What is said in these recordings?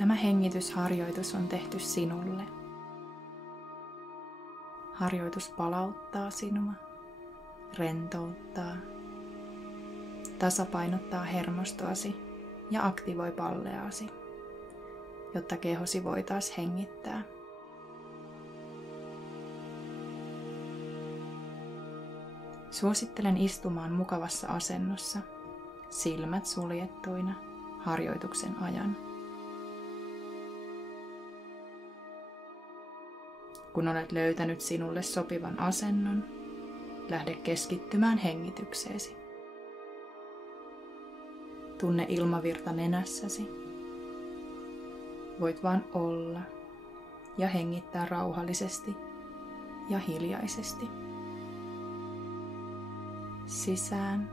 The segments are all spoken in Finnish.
Tämä hengitysharjoitus on tehty sinulle. Harjoitus palauttaa sinua, rentouttaa, tasapainottaa hermostoasi ja aktivoi palleaasi, jotta kehosi voi taas hengittää. Suosittelen istumaan mukavassa asennossa, silmät suljettuina harjoituksen ajan. Kun olet löytänyt sinulle sopivan asennon, lähde keskittymään hengitykseesi. Tunne ilmavirta nenässäsi. Voit vain olla ja hengittää rauhallisesti ja hiljaisesti. Sisään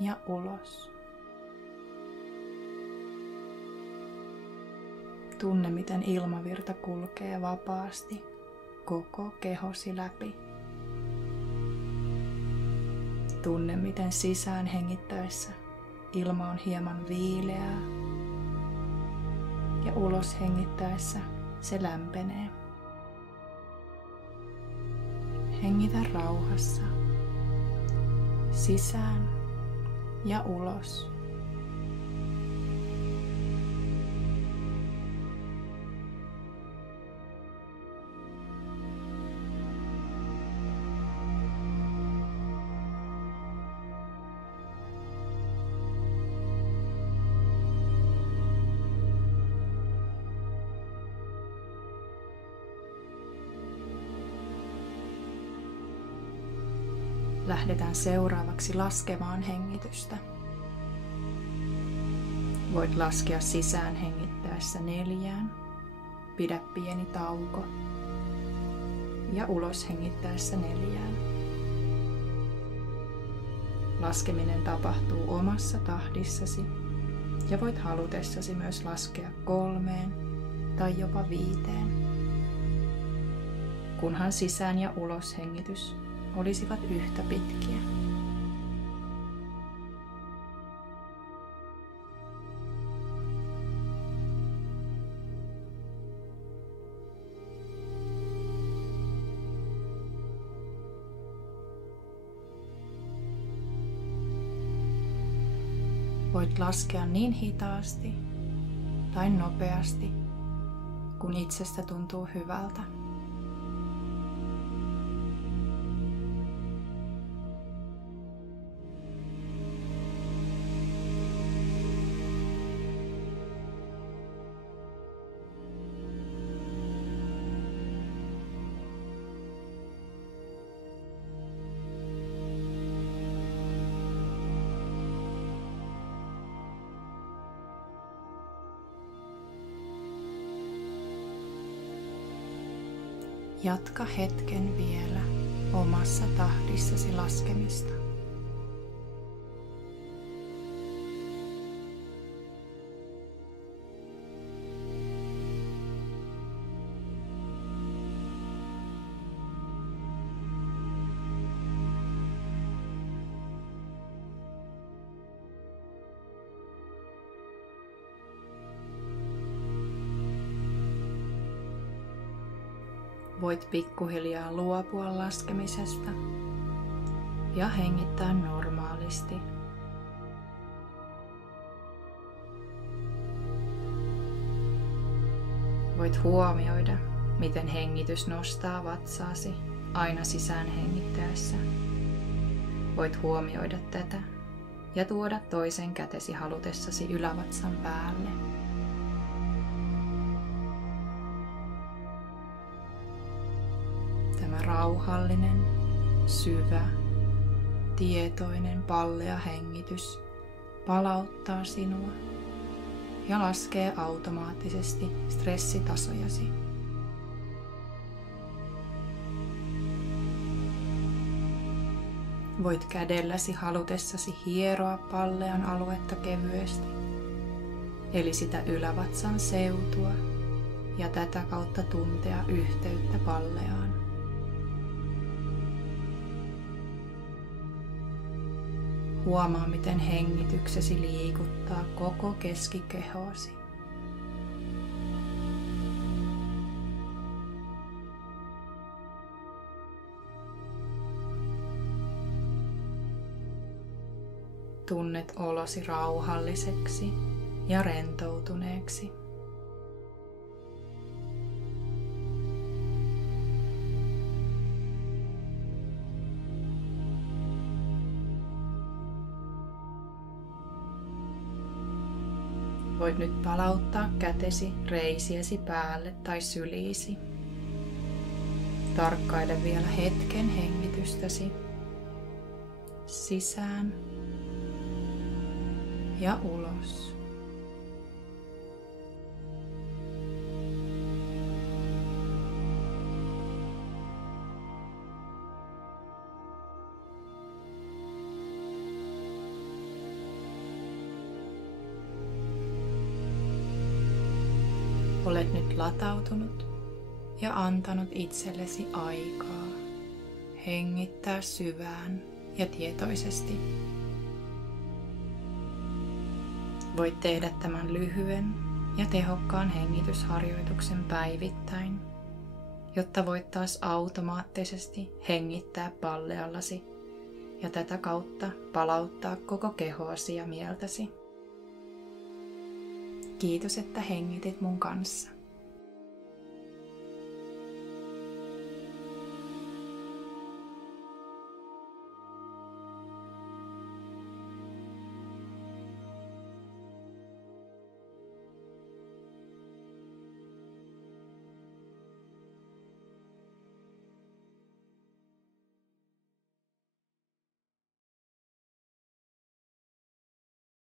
ja ulos. Tunne, miten ilmavirta kulkee vapaasti koko kehosi läpi. Tunne, miten sisään hengittäessä ilma on hieman viileää ja ulos hengittäessä se lämpenee. Hengitä rauhassa sisään ja ulos. Lähdetään seuraavaksi laskemaan hengitystä. Voit laskea sisään hengittäessä 4, pidä pieni tauko ja ulos hengittäessä 4. Laskeminen tapahtuu omassa tahdissasi ja voit halutessasi myös laskea 3 tai jopa 5, kunhan sisään ja ulos hengitys olisivat yhtä pitkiä. Voit laskea niin hitaasti tai nopeasti, kun itsestä tuntuu hyvältä. Jatka hetken vielä omassa tahdissasi laskemista. Voit pikkuhiljaa luopua laskemisesta ja hengittää normaalisti. Voit huomioida, miten hengitys nostaa vatsaasi aina sisään hengittäessä. Voit huomioida tätä ja tuoda toisen kätesi halutessasi ylävatsan päälle. Rauhallinen, syvä, tietoinen pallea hengitys palauttaa sinua ja laskee automaattisesti stressitasojasi. Voit kädelläsi halutessasi hieroa pallean aluetta kevyesti, eli sitä ylävatsan seutua, ja tätä kautta tuntea yhteyttä palleaan. Huomaa, miten hengityksesi liikuttaa koko keskikehoasi tunnet olosi rauhalliseksi ja rentoutuneeksi. Voit nyt palauttaa kätesi reisiesi päälle tai syliisi. Tarkkaile vielä hetken hengitystäsi sisään ja ulos. Olet nyt latautunut ja antanut itsellesi aikaa hengittää syvään ja tietoisesti. Voit tehdä tämän lyhyen ja tehokkaan hengitysharjoituksen päivittäin, jotta voit taas automaattisesti hengittää palleallasi ja tätä kautta palauttaa koko kehoasi ja mieltäsi. Kiitos, että hengitit mun kanssa.